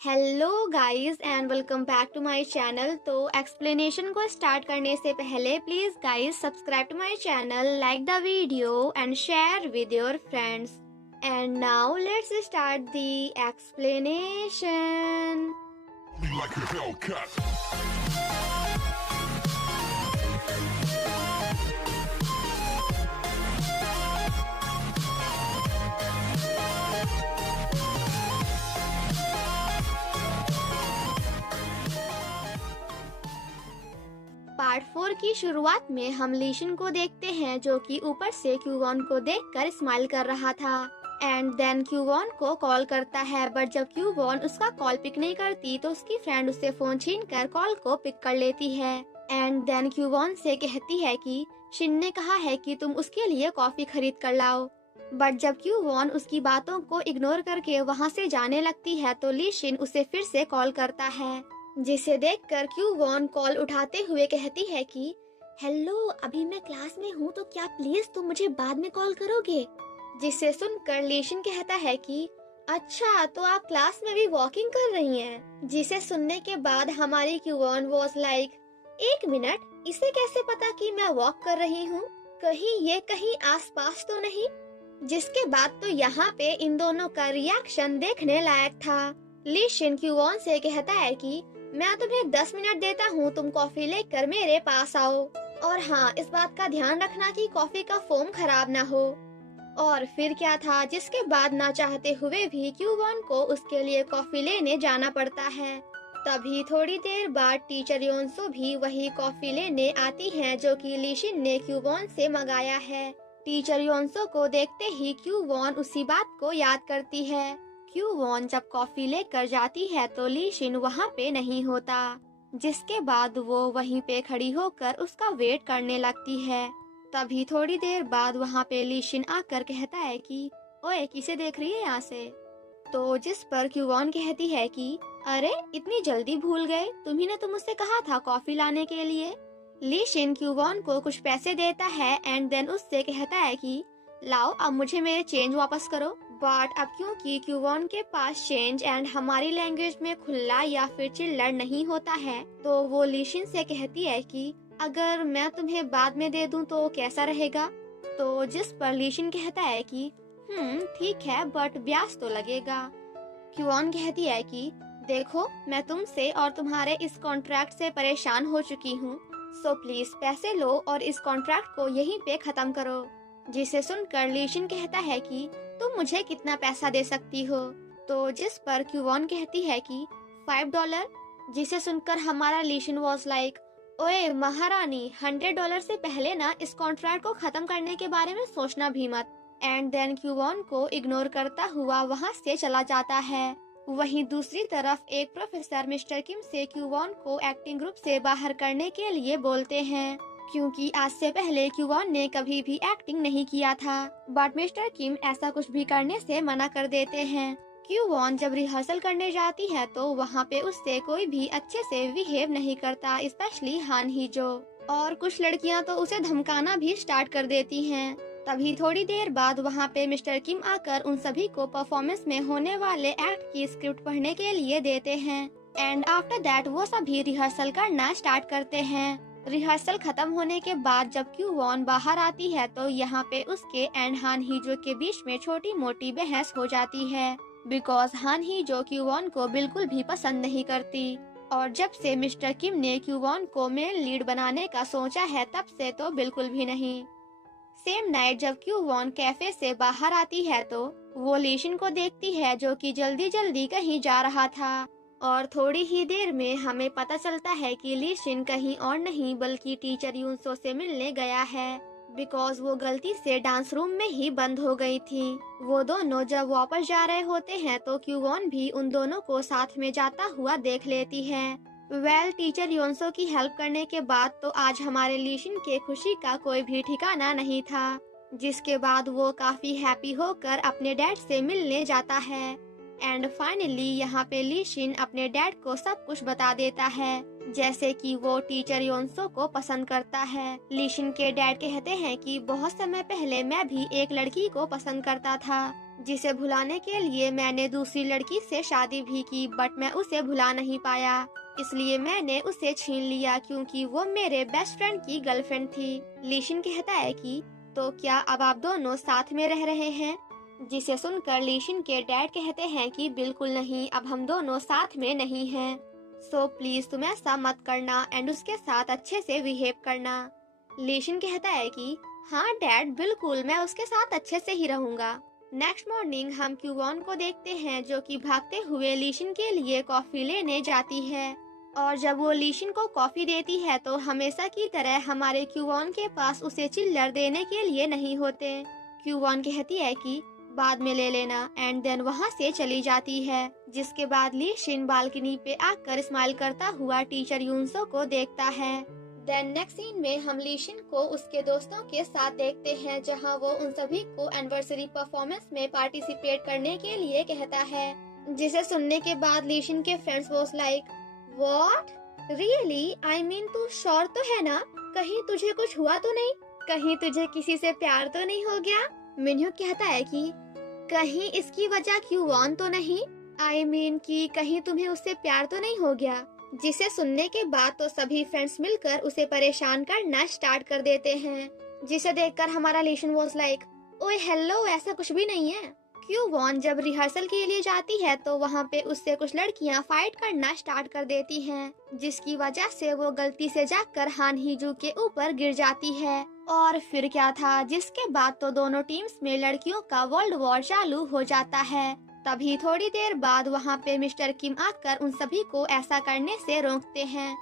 Hello guys and welcome back to my channel. तो explanation को start करने से पहले please guys subscribe to my channel, like the video and share with your friends. And now let's start the explanation. Like a Hellcat. Part 4 की शुरुआत में हम लीशन को देखते हैं जो कि ऊपर से क्यूवॉन को देखकर स्माइल कर रहा था। एंड देन क्यूवॉन को कॉल करता है, बट जब क्यूवॉन उसका कॉल पिक नहीं करती तो उसकी फ्रेंड उससे फोन छीन कर कॉल को पिक कर लेती है। एंड देन क्यूवॉन से कहती है कि शिन ने कहा है कि तुम उसके लिए कॉफी खरीद कर लाओ। बट जब क्यूवॉन उसकी बातों को इग्नोर करके वहाँ से जाने लगती है तो लीशिन उसे फिर से कॉल करता है, जिसे देखकर क्यूवॉन कॉल उठाते हुए कहती है कि हेलो, अभी मैं क्लास में हूँ तो क्या प्लीज तुम मुझे बाद में कॉल करोगे। जिसे सुनकर लीशन कहता है कि अच्छा, तो आप क्लास में भी वॉकिंग कर रही हैं। जिसे सुनने के बाद हमारी क्यूवॉन वॉज लाइक, एक मिनट, इसे कैसे पता कि मैं वॉक कर रही हूँ, कहीं ये कहीं आसपास तो नहीं। जिसके बाद तो यहाँ पे इन दोनों का रिएक्शन देखने लायक था। लीशन क्यूवॉन से कहता है कि मैं तुम्हें 10 मिनट देता हूँ, तुम कॉफी लेकर मेरे पास आओ। और हाँ, इस बात का ध्यान रखना कि कॉफी का फोम खराब ना हो। और फिर क्या था, जिसके बाद ना चाहते हुए भी क्यूवॉन को उसके लिए कॉफी लेने जाना पड़ता है। तभी थोड़ी देर बाद टीचर योनसो भी वही कॉफी लेने आती हैं जो कि लीशिन ने क्यूवॉन से मंगाया है। टीचर योनसो को देखते ही क्यूवॉन उसी बात को याद करती है। क्यूवॉन जब कॉफी लेकर जाती है तो लीशिन वहाँ पे नहीं होता, जिसके बाद वो वहीं पे खड़ी होकर उसका वेट करने लगती है। तभी थोड़ी देर बाद वहाँ पे लीशिन आकर कहता है कि ओए, किसे देख रही है यहाँ से। तो जिस पर क्यूवॉन कहती है कि अरे, इतनी जल्दी भूल गए, तुम्ही ने तो मुझसे कहा था कॉफी लाने के लिए। लीशिन क्यूवॉन को कुछ पैसे देता है एंड देन उससे कहता है कि लाओ, अब मुझे मेरे चेंज वापस करो। बट अब क्योंकि क्यूवॉन के पास चेंज एंड हमारी लैंग्वेज में खुल्ला या फिर चिल्लर नहीं होता है, तो वो लीशिन से कहती है कि अगर मैं तुम्हें बाद में दे दूं तो कैसा रहेगा। तो जिस पर लीशिन कहता है कि ठीक है, बट ब्याज तो लगेगा। क्यूवॉन कहती है कि देखो, मैं तुमसे और तुम्हारे इस कॉन्ट्रैक्ट से परेशान हो चुकी हूँ, सो प्लीज पैसे लो और इस कॉन्ट्रैक्ट को यहीं पे खत्म करो। जिसे सुनकर लीशिन कहता है कि तुम मुझे कितना पैसा दे सकती हो। तो जिस पर क्यूवॉन कहती है कि $5। जिसे सुनकर हमारा लीशिन वॉज लाइक, ओए महारानी, $100 से पहले ना इस कॉन्ट्रैक्ट को खत्म करने के बारे में सोचना भी मत। एंड देन क्यूवॉन को इग्नोर करता हुआ वहाँ से चला जाता है। वहीं दूसरी तरफ एक प्रोफेसर मिस्टर किम से क्यूवॉन को एक्टिंग ग्रुप से बाहर करने के लिए बोलते हैं, क्योंकि आज से पहले क्यूवॉन ने कभी भी एक्टिंग नहीं किया था। बट मिस्टर किम ऐसा कुछ भी करने से मना कर देते हैं। क्यूवॉन जब रिहर्सल करने जाती है तो वहाँ पे उससे कोई भी अच्छे से बिहेव नहीं करता, स्पेशली हान ही जो। और कुछ लड़कियाँ तो उसे धमकाना भी स्टार्ट कर देती हैं। तभी थोड़ी देर बाद वहाँ पे मिस्टर किम आकर उन सभी को परफॉर्मेंस में होने वाले एक्ट की स्क्रिप्ट पढ़ने के लिए देते हैं। एंड आफ्टर दैट वो सभी रिहर्सल करना स्टार्ट करते हैं। रिहर्सल खत्म होने के बाद जब क्यूवॉन बाहर आती है तो यहाँ पे उसके एंड हान ही जो के बीच में छोटी मोटी बहस हो जाती है, बिकॉज हान ही जो क्यूवॉन को बिल्कुल भी पसंद नहीं करती। और जब से मिस्टर किम ने क्यूवॉन को मेन लीड बनाने का सोचा है तब से तो बिल्कुल भी नहीं। सेम नाइट जब क्यूवॉन कैफे से बाहर आती है तो वो लीशिन को देखती है जो कि जल्दी जल्दी कहीं जा रहा था। और थोड़ी ही देर में हमें पता चलता है कि लीशिन कहीं और नहीं बल्कि टीचर यूनसो से मिलने गया है, बिकॉज वो गलती से डांस रूम में ही बंद हो गई थी। वो दोनों जब वापस जा रहे होते हैं तो क्यूवॉन भी उन दोनों को साथ में जाता हुआ देख लेती है। टीचर योनसो की हेल्प करने के बाद तो आज हमारे लीशिन के खुशी का कोई भी ठिकाना नहीं था, जिसके बाद वो काफी हैप्पी होकर अपने डैड से मिलने जाता है। एंड फाइनली यहाँ पे लीशिन अपने डैड को सब कुछ बता देता है, जैसे कि वो टीचर योनसो को पसंद करता है। लीशिन के डैड कहते हैं कि बहुत समय पहले मैं भी एक लड़की को पसंद करता था, जिसे भुलाने के लिए मैंने दूसरी लड़की से शादी भी की, बट मैं उसे भुला नहीं पाया। इसलिए मैंने उसे छीन लिया क्योंकि वो मेरे बेस्ट फ्रेंड की गर्लफ्रेंड थी। लीशिन कहता है कि तो क्या अब आप दोनों साथ में रह रहे हैं? जिसे सुनकर लीशिन के डैड कहते हैं कि बिल्कुल नहीं, अब हम दोनों साथ में नहीं हैं। सो प्लीज तुम ऐसा मत करना एंड उसके साथ अच्छे से बिहेव करना। लीशिन कहता है कि हाँ डैड, बिल्कुल मैं उसके साथ अच्छे से ही रहूंगा। नेक्स्ट मॉर्निंग हम क्यूवॉन को देखते हैं जो कि भागते हुए लीशिन के लिए कॉफी लेने जाती है। और जब वो लीशिन को कॉफी देती है तो हमेशा की तरह हमारे क्यूवॉन के पास उसे चिल्लर देने के लिए नहीं होते। क्यूवॉन कहती है कि बाद में ले लेना एंड देन वहाँ से चली जाती है। जिसके बाद लीशिन बालकनी पे आकर स्माइल करता हुआ टीचर यूनसो को देखता है। देन नेक्स्ट सीन में हम लीशिन को उसके दोस्तों के साथ देखते हैं जहाँ वो उन सभी को एनिवर्सरी परफॉर्मेंस में पार्टिसिपेट करने के लिए कहता है। जिसे सुनने के बाद लीशिन के friends was like what really, I mean तू श्योर तो है ना? कहीं तुझे कुछ हुआ तो नहीं? कहीं तुझे किसी से प्यार तो नहीं हो गया? मिन्ह्यू कहता है कि कहीं इसकी वजह क्यूवॉन तो नहीं, आई मीन कि कहीं तुम्हें उससे प्यार तो नहीं हो गया? जिसे सुनने के बाद तो सभी फ्रेंड्स मिलकर उसे परेशान करना स्टार्ट कर देते हैं। जिसे देखकर हमारा लीशिन वाज लाइक ओए हेलो, ऐसा कुछ भी नहीं है। क्यूवॉन जब रिहर्सल के लिए जाती है तो वहाँ पे उससे कुछ लड़कियाँ फाइट करना स्टार्ट कर देती हैं, जिसकी वजह से वो गलती से जाकर हान हीजू के ऊपर गिर जाती है। और फिर क्या था, जिसके बाद तो दोनों टीम्स में लड़कियों का वर्ल्ड वॉर चालू हो जाता है। तभी थोड़ी देर बाद वहाँ पे मिस्टर किम आकर उन सभी को ऐसा करने से रोकते हैं।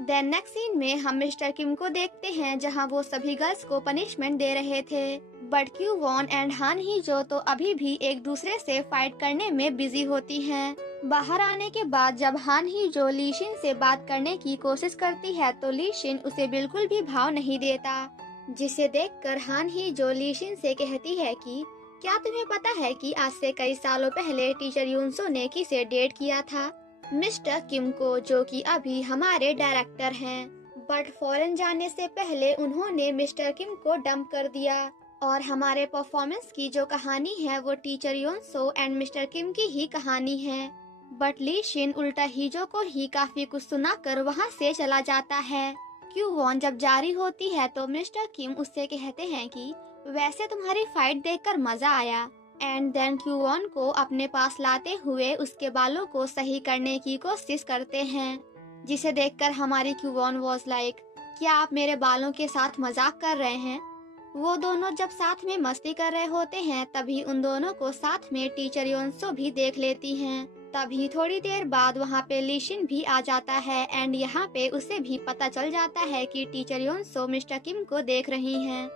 देन नेक्स्ट सीन में हम मिस्टर किम को देखते हैं जहाँ वो सभी गर्ल्स को पनिशमेंट दे रहे थे, बट क्यूवॉन एंड हान हीजो तो अभी भी एक दूसरे से फाइट करने में बिजी होती हैं। बाहर आने के बाद जब हान हीजो लीशिन से बात करने की कोशिश करती है तो लीशिन उसे बिल्कुल भी भाव नहीं देता। जिसे देखकर हान हीजो लीशिन से कहती है कि क्या तुम्हें पता है कि आज से कई सालों पहले टीचर यूनसो ने किसे डेट किया था? मिस्टर किम को, जो कि अभी हमारे डायरेक्टर हैं। बट फॉरेन जाने से पहले उन्होंने मिस्टर किम को डंप कर दिया। और हमारे परफॉर्मेंस की जो कहानी है वो टीचर यूनसो एंड मिस्टर किम की ही कहानी है। बट लीशिन उल्टा हीजो को ही काफी कुछ सुनाकर वहाँ से चला जाता है। क्यूवॉन जब जारी होती है तो मिस्टर किम उससे कहते हैं कि वैसे तुम्हारी फाइट देखकर मजा आया। एंड देन क्यूवॉन को अपने पास लाते हुए उसके बालों को सही करने की कोशिश करते हैं। जिसे देखकर हमारी क्यूवॉन वाज लाइक क्या आप मेरे बालों के साथ मजाक कर रहे हैं? वो दोनों जब साथ में मस्ती कर रहे होते हैं तभी उन दोनों को साथ में टीचर योनसो भी देख लेती हैं। तभी थोड़ी देर बाद वहाँ पे लीशिन भी आ जाता है एंड यहाँ पे उसे भी पता चल जाता है कि टीचर योनसो मिस्टर किम को देख रही हैं।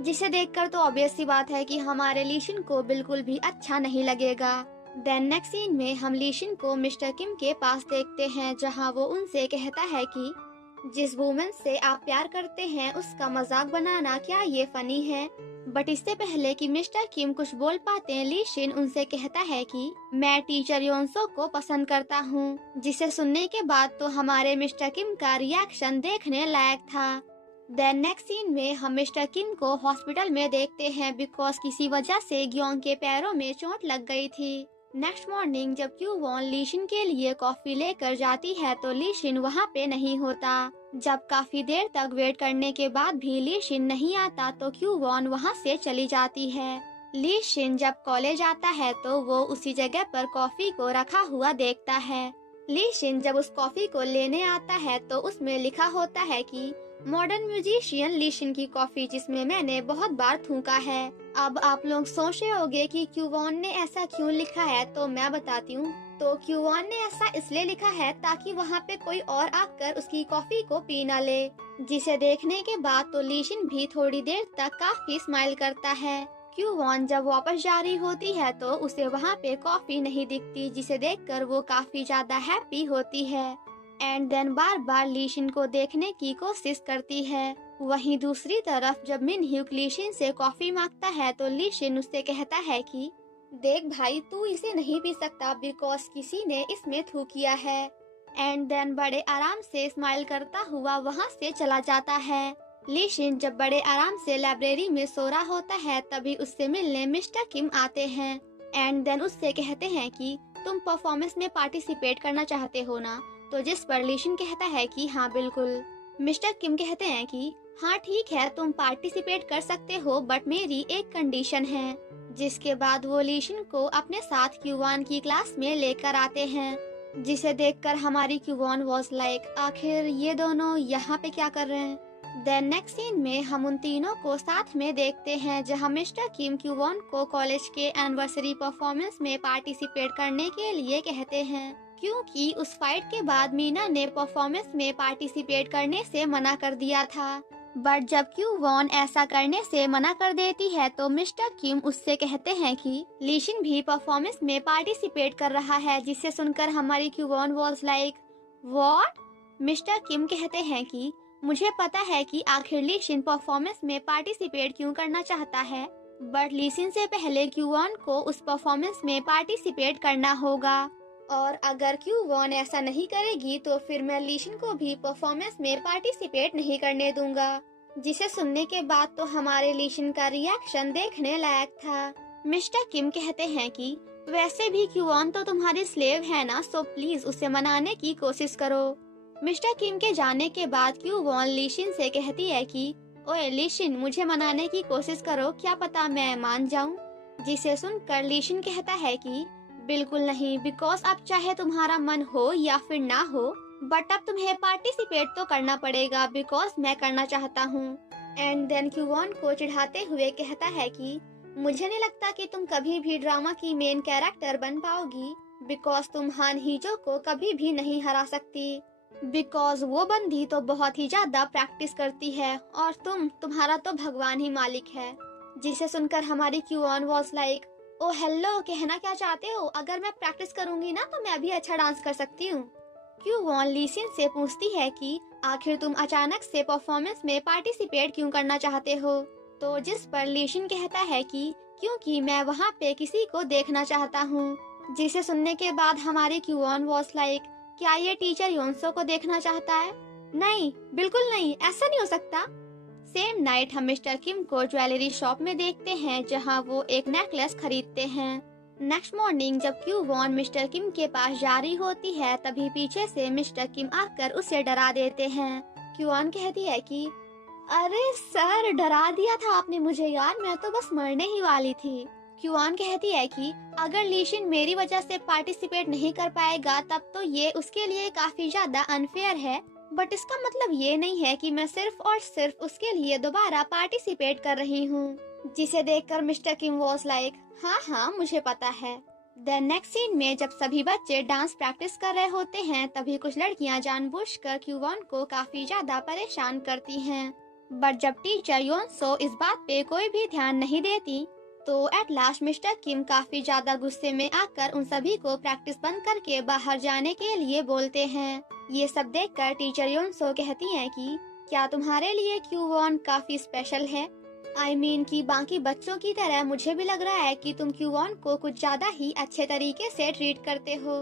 जिसे देखकर तो ऑब्वियस सी बात है कि हमारे लीशिन को बिल्कुल भी अच्छा नहीं लगेगा। देन नेक्स्ट सीन में हम लीशिन को मिस्टर किम के पास देखते हैं जहाँ वो उनसे कहता है कि जिस वुमन से आप प्यार करते हैं उसका मजाक बनाना क्या ये फनी है? बट इससे पहले कि मिस्टर किम कुछ बोल पाते हैं लीशिन उनसे कहता है कि मैं टीचर योनसो को पसंद करता हूँ। जिसे सुनने के बाद तो हमारे मिस्टर किम का रिएक्शन देखने लायक था। देन नेक्स्ट सीन में हम मिस्टर किम को हॉस्पिटल में देखते हैं बिकॉज किसी वजह से ग्योंग के पैरों में चोट लग गई थी। नेक्स्ट मॉर्निंग जब क्यूवॉन लीशिन के लिए कॉफी लेकर जाती है तो लीशिन वहाँ पे नहीं होता। जब काफी देर तक वेट करने के बाद भी लीशिन नहीं आता तो क्यूवॉन वहाँ से चली जाती है। लीशिन जब कॉलेज आता है तो वो उसी जगह पर कॉफी को रखा हुआ देखता है। लीशिन जब उस कॉफी को लेने आता है तो उसमें लिखा होता है कि मॉडर्न म्यूजिशियन लीशिन की कॉफी जिसमें मैंने बहुत बार थूका है। अब आप लोग सोच रहे होंगे कि क्यूवॉन ने ऐसा क्यों लिखा है, तो मैं बताती हूँ। तो क्यूवॉन ने ऐसा इसलिए लिखा है ताकि वहाँ पे कोई और आकर उसकी कॉफी को पी ना ले। जिसे देखने के बाद तो लीशिन भी थोड़ी देर तक काफी स्माइल करता है। क्यूवॉन जब वापस जा रही होती है तो उसे वहाँ पे कॉफी नहीं दिखती, जिसे देखकर वो काफी ज्यादा हैप्पी होती है एंड देन बार बार लीशिन को देखने की कोशिश करती है। वहीं दूसरी तरफ जब मिनह्यूक लीशिन से कॉफी मांगता है तो लीशिन उससे कहता है कि देख भाई, तू इसे नहीं पी सकता बिकॉज किसी ने इसमें थूक किया है। एंड देन बड़े आराम से स्माइल करता हुआ वहाँ से चला जाता है। लीशिन जब बड़े आराम से लाइब्रेरी में सो रहा होता है तभी उससे मिलने मिस्टर किम आते हैं। एंड देन उससे कहते हैं कि तुम परफॉर्मेंस में पार्टिसिपेट करना चाहते हो ना, तो जिस पर लीशन कहता है कि हाँ बिल्कुल। मिस्टर किम कहते हैं कि हाँ ठीक है, तुम पार्टिसिपेट कर सकते हो बट मेरी एक कंडीशन है। जिसके बाद वो लीशन को अपने साथ क्यूवॉन की क्लास में लेकर आते हैं, जिसे देखकर हमारी क्यूवॉन वॉज लाइक आखिर ये दोनों यहाँ पे क्या कर रहे हैं। देन नेक्स्ट सीन में हम उन तीनों को साथ में देखते हैं जहाँ मिस्टर किम क्यूवॉन को कॉलेज के एनिवर्सरी परफॉर्मेंस में पार्टिसिपेट करने के लिए कहते हैं, क्योंकि उस फाइट के बाद मीना ने परफॉर्मेंस में पार्टिसिपेट करने से मना कर दिया था। बट जब क्यूवॉन ऐसा करने से मना कर देती है तो मिस्टर किम उससे कहते हैं कि लीशन भी परफॉर्मेंस में पार्टिसिपेट कर रहा है, जिसे सुनकर हमारी क्यूवॉन वॉज लाइक व्हाट। मिस्टर किम कहते हैं कि मुझे पता है कि आखिर लीशन परफॉर्मेंस में पार्टिसिपेट क्यों करना चाहता है, बट लीशन से पहले क्यूवॉन को उस परफॉर्मेंस में पार्टिसिपेट करना होगा, और अगर क्यूवॉन ऐसा नहीं करेगी तो फिर मैं लीशन को भी परफॉर्मेंस में पार्टिसिपेट नहीं करने दूंगा। जिसे सुनने के बाद तो हमारे लीशन का रिएक्शन देखने लायक था। मिस्टर किम कहते हैं कि वैसे भी क्यूवॉन तो तुम्हारी स्लेव है ना, सो प्लीज उसे मनाने की कोशिश करो। मिस्टर किम के जाने के बाद क्यूवॉन लीशन से कहती है कि ओए लीशन, मुझे मनाने की कोशिश करो, क्या पता मैं मान जाऊं। जिसे सुनकर लीशन कहता है कि बिल्कुल नहीं, बिकॉज अब चाहे तुम्हारा मन हो या फिर ना हो, बट अब तुम्हें पार्टिसिपेट तो करना पड़ेगा बिकॉज मैं करना चाहता हूँ। एंड देन क्यूवॉन को चिढ़ाते हुए कहता है कि मुझे नहीं लगता कि तुम कभी भी ड्रामा की मेन कैरेक्टर बन पाओगी, बिकॉज तुम हान हीजो को कभी भी नहीं हरा सकती, बिकॉज वो बंदी तो बहुत ही ज्यादा प्रैक्टिस करती है और तुम्हारा तो भगवान ही मालिक है। जिसे सुनकर हमारी क्यूवॉन वॉज लाइक ओ हेलो, कहना क्या चाहते हो, अगर मैं प्रैक्टिस करूंगी ना तो मैं भी अच्छा डांस कर सकती हूँ। क्यूवॉन लीशन से पूछती है कि आखिर तुम अचानक से परफॉर्मेंस में पार्टिसिपेट क्यों करना चाहते हो, तो जिस पर लीशन कहता है कि क्योंकि मैं वहाँ पे किसी को देखना चाहता हूँ। जिसे सुनने के बाद हमारी क्यूवॉन वॉज लाइक क्या ये टीचर योनसो को देखना चाहता है? नहीं, बिल्कुल नहीं, ऐसा नहीं हो सकता। सेम नाइट हम मिस्टर किम को ज्वेलरी शॉप में देखते हैं जहां वो एक नेकलेस खरीदते हैं। नेक्स्ट मॉर्निंग जब क्यूवॉन मिस्टर किम के पास जा रही होती है तभी पीछे से मिस्टर किम आकर उसे डरा देते हैं। क्यूवॉन कहती है कि अरे सर, डरा दिया था आपने मुझे यार, मैं तो बस मरने ही वाली थी। क्यूवॉन कहती है कि अगर लीशन मेरी वजह से पार्टिसिपेट नहीं कर पाएगा तब तो ये उसके लिए काफी ज्यादा अनफेयर है, बट इसका मतलब ये नहीं है कि मैं सिर्फ और सिर्फ उसके लिए दोबारा पार्टिसिपेट कर रही हूँ। जिसे देखकर मिस्टर किम वॉज लाइक हाँ मुझे पता है। देन नेक्स्ट सीन में जब सभी बच्चे डांस प्रैक्टिस कर रहे होते हैं तभी कुछ लड़कियां जानबूझकर क्यूवॉन को काफी ज्यादा परेशान करती हैं, बट जब टीचर योनसो इस बात पे कोई भी ध्यान नहीं देती तो एट लास्ट मिस्टर किम काफी ज्यादा गुस्से में आकर उन सभी को प्रैक्टिस बंद करके बाहर जाने के लिए बोलते हैं। ये सब देखकर टीचर योनसो कहती हैं कि क्या तुम्हारे लिए क्यूवॉन काफी स्पेशल है? I mean कि बाकी बच्चों की तरह मुझे भी लग रहा है कि तुम क्यूवॉन को कुछ ज्यादा ही अच्छे तरीके से ट्रीट करते हो।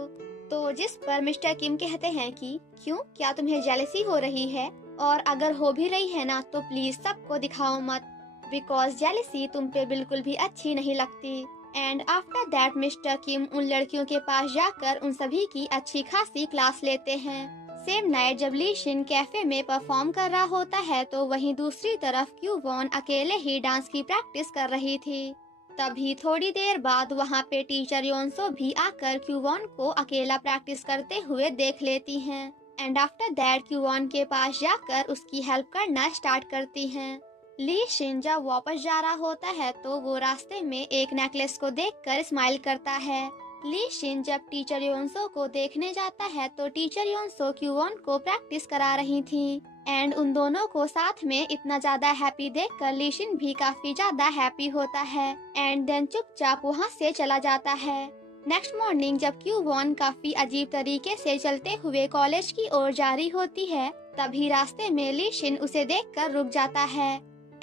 तो जिस पर मिस्टर किम कहते हैं कि क्यों, क्या तुम्हें जेलसी हो रही है? और अगर हो भी रही है ना तो प्लीज सबको दिखाओ मत, बिकॉज जेलसी तुम पे बिल्कुल भी अच्छी नहीं लगती। एंड आफ्टर दैट मिस्टर किम उन लड़कियों के पास जाकर उन सभी की अच्छी खासी क्लास लेते हैं। सेम नाइट जब लीशन कैफे में परफॉर्म कर रहा होता है तो वहीं दूसरी तरफ क्यूवॉन अकेले ही डांस की प्रैक्टिस कर रही थी। तभी थोड़ी देर बाद वहाँ पे टीचर योनसो भी आकर क्यूवॉन को अकेला प्रैक्टिस करते हुए देख लेती हैं। एंड आफ्टर दैट क्यूवॉन के पास जाकर उसकी हेल्प करना स्टार्ट करती हैं। लीशन जब वापस जा रहा होता है तो वो रास्ते में एक नेकलेस को देखकर स्माइल करता है। लीशन जब टीचर योनसो को देखने जाता है तो टीचर योनसो क्यूवॉन को प्रैक्टिस करा रही थी। एंड उन दोनों को साथ में इतना ज्यादा हैप्पी देखकर लीशन भी काफी ज्यादा हैप्पी होता है एंड देन चुपचाप वहाँ से चला जाता है। नेक्स्ट मॉर्निंग जब क्यूवॉन काफी अजीब तरीके से चलते हुए कॉलेज की ओर जा रही होती है तभी रास्ते में लीशन उसे देखकर रुक जाता है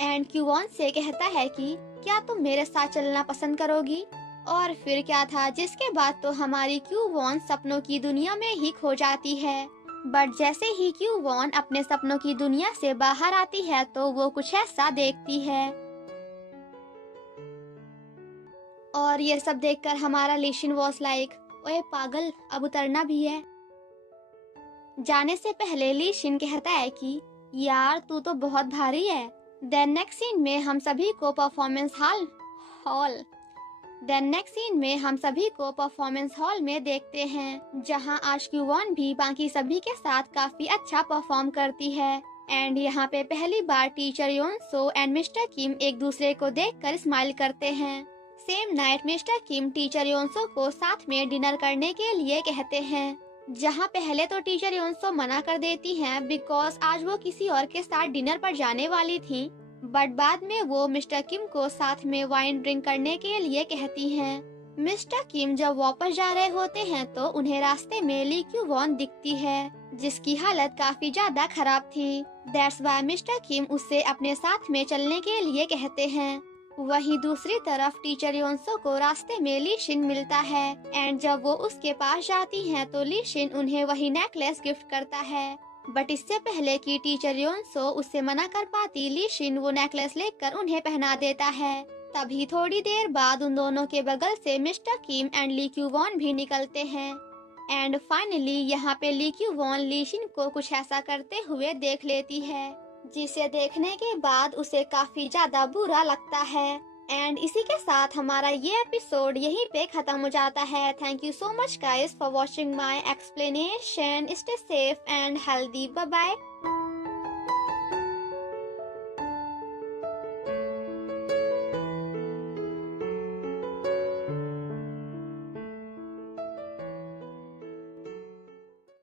एंड क्यूवॉन से कहता है कि क्या तुम मेरे साथ चलना पसंद करोगी? और फिर क्या था, जिसके बाद तो हमारी क्यूवॉन सपनों की दुनिया में ही खो जाती है। बट जैसे ही क्यूवॉन अपने सपनों की दुनिया से बाहर आती है तो वो कुछ ऐसा देखती है और ये सब देखकर हमारा लीशिन वॉज लाइक, ओए पागल, अब उतरना भी है। जाने से पहले लीशिन कहता है कि यार तू तो बहुत भारी है। देन नेक्स्ट सीन में हम सभी को परफॉर्मेंस हॉल में देखते हैं, जहां आज क्यूवॉन भी बाकी सभी के साथ काफी अच्छा परफॉर्म करती है। एंड यहाँ पे पहली बार टीचर योनसो एंड मिस्टर किम एक दूसरे को देखकर स्माइल करते हैं। सेम नाइट मिस्टर किम टीचर योनसो को साथ में डिनर करने के लिए कहते हैं, जहाँ पहले तो टीचर योनसो मना कर देती हैं बिकॉज आज वो किसी और के साथ डिनर पर जाने वाली थी, बट बाद में वो मिस्टर किम को साथ में वाइन ड्रिंक करने के लिए कहती हैं। मिस्टर किम जब वापस जा रहे होते हैं तो उन्हें रास्ते में ली क्यूवॉन दिखती है, जिसकी हालत काफी ज्यादा खराब थी। दैट्स व्हाई मिस्टर किम उससे अपने साथ में चलने के लिए कहते हैं। वहीं दूसरी तरफ टीचर योनसो को रास्ते में लीशिन मिलता है एंड जब वो उसके पास जाती हैं तो लीशिन उन्हें वही नेकलेस गिफ्ट करता है, बट इससे पहले कि टीचर योनसो उससे मना कर पाती, लीशिन वो नेकलेस लेकर उन्हें पहना देता है। तभी थोड़ी देर बाद उन दोनों के बगल से मिस्टर किम एंड ली क्यूवॉन भी निकलते हैं। एंड फाइनली यहाँ पे ली क्यूवॉन लीशिन को कुछ ऐसा करते हुए देख लेती है, जिसे देखने के बाद उसे काफी ज्यादा बुरा लगता है। एंड इसी के साथ हमारा ये एपिसोड यहीं पे खत्म हो जाता है। Thank you so much guys for watching my explanation. Stay safe and healthy. Bye bye.